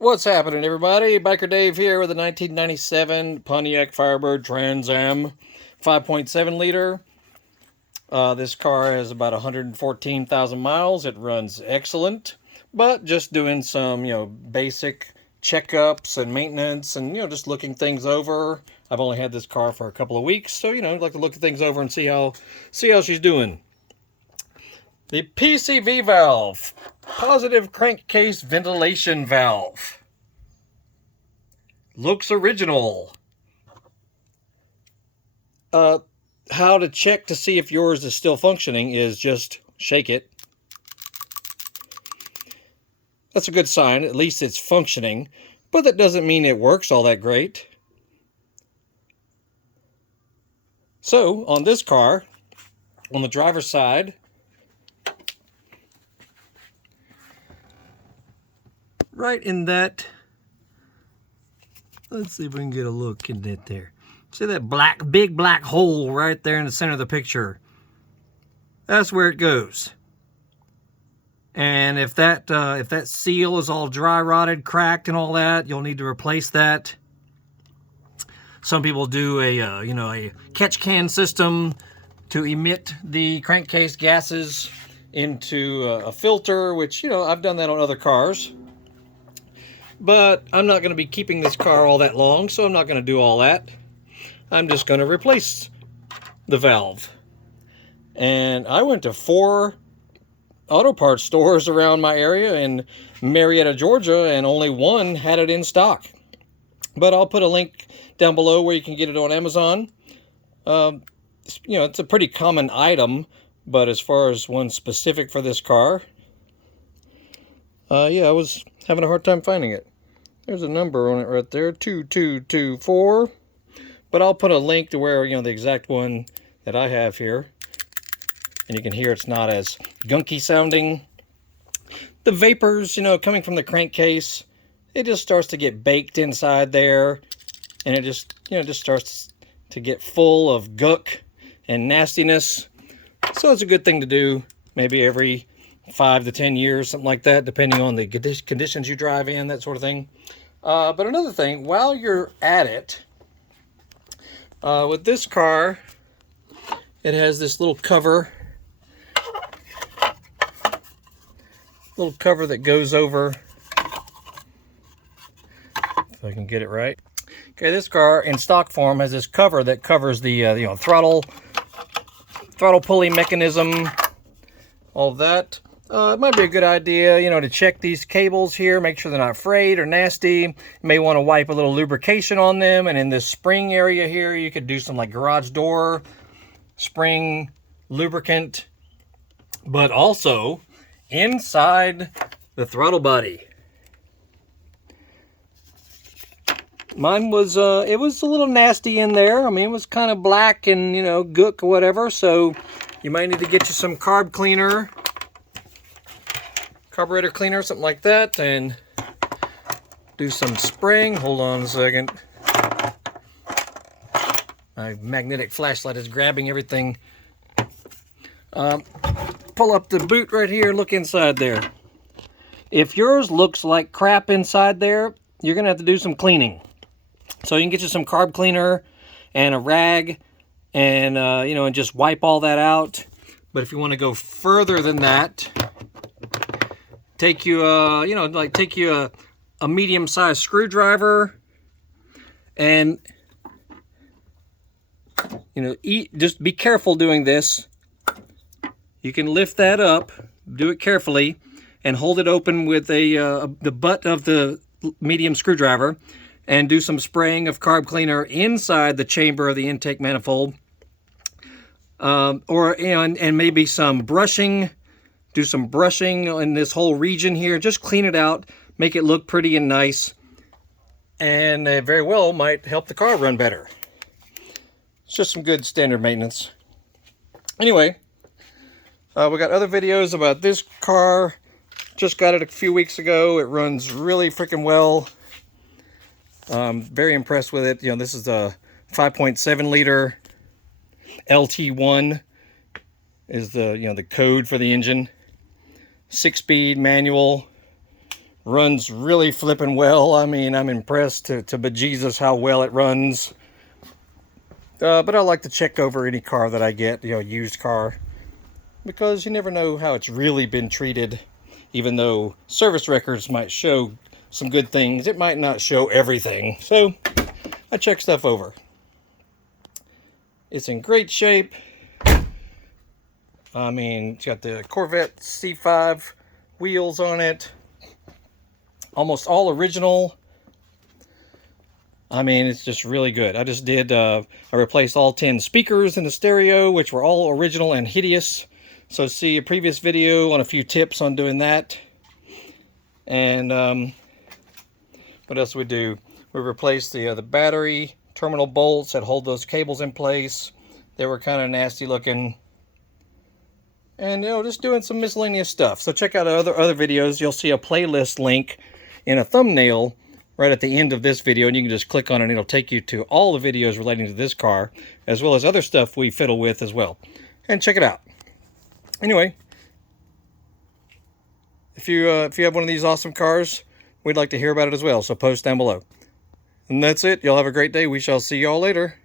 What's happening, everybody? Biker Dave here with a 1997 Pontiac Firebird Trans-Am 5.7 liter. This car has about 114,000 miles. It runs excellent, but just doing some, basic checkups and maintenance and, just looking things over. I've only had this car for a couple of weeks, so, I'd like to look at things over and see how she's doing. The PCV valve, positive crankcase ventilation valve. Looks original. How to check to see if yours is still functioning is just shake it. That's a good sign, at least it's functioning, but that doesn't mean it works all that great. So, on this car, on the driver's side, right in that, let's see if we can get a look in it there. See that big black hole right there in the center of the picture? That's where it goes. And if that seal is all dry rotted, cracked, and all that, you'll need to replace that. Some people do a catch can system to emit the crankcase gases into a filter, which I've done that on other cars. But I'm not going to be keeping this car all that long, so I'm not going to do all that. I'm just going to replace the valve. And I went to 4 auto parts stores around my area in Marietta, Georgia, and only one had it in stock. But I'll put a link down below where you can get it on Amazon. It's a pretty common item, but as far as one specific for this car, I was having a hard time finding it. There's a number on it right there, 2224. But I'll put a link to where, the exact one that I have here. And you can hear it's not as gunky sounding. The vapors, coming from the crankcase, it just starts to get baked inside there. And it just starts to get full of gook and nastiness. So it's a good thing to do maybe every 5 to 10 years, something like that, depending on the conditions you drive in, that sort of thing. But another thing, while you're at it, with this car, it has this little cover that goes over, if I can get it right. Okay, this car in stock form has this cover that covers the throttle pulley mechanism, all of that. It might be a good idea, to check these cables here, make sure they're not frayed or nasty. You may want to wipe a little lubrication on them, and in this spring area here, you could do some like garage door spring lubricant, but also inside the throttle body. Mine was, it was a little nasty in there. I mean, it was kind of black and, gook or whatever, so you might need to get you some carburetor cleaner, something like that, and do some spraying. Hold on a second. My magnetic flashlight is grabbing everything. Pull up the boot right here, look inside there. If yours looks like crap inside there, you're gonna have to do some cleaning. So you can get you some carb cleaner and a rag and and just wipe all that out. But if you want to go further than that, take you a medium-sized screwdriver and just be careful doing this. You can lift that up, do it carefully, and hold it open with the butt of the medium screwdriver, and do some spraying of carb cleaner inside the chamber of the intake manifold, and maybe some brushing. Do some brushing in this whole region here. Just clean it out, make it look pretty and nice, and it very well might help the car run better. It's just some good standard maintenance. Anyway, we got other videos about this car. Just got it a few weeks ago. It runs really freaking well. Very impressed with it. This is a 5.7 liter LT1 is the the code for the engine. 6-speed manual, Runs really flipping well. I mean, I'm impressed to bejesus how well it runs. But I like to check over any car that I get, you know, used car, because you never know how it's really been treated. Even though service records might show some good things, it might not show everything. So I check stuff over. It's in great shape. I mean, it's got the Corvette C5 wheels on it. Almost all original. I mean, it's just really good. I just did, I replaced all 10 speakers in the stereo, which were all original and hideous. So see a previous video on a few tips on doing that. And what else we do? We replaced the battery terminal bolts that hold those cables in place. They were kind of nasty looking. And, you know, just doing some miscellaneous stuff. So check out other videos. You'll see a playlist link in a thumbnail right at the end of this video, and you can just click on it and it'll take you to all the videos relating to this car, as well as other stuff we fiddle with as well. And check it out. Anyway, if you have one of these awesome cars, we'd like to hear about it as well, so post down below. And that's it. Y'all have a great day. We shall see y'all later.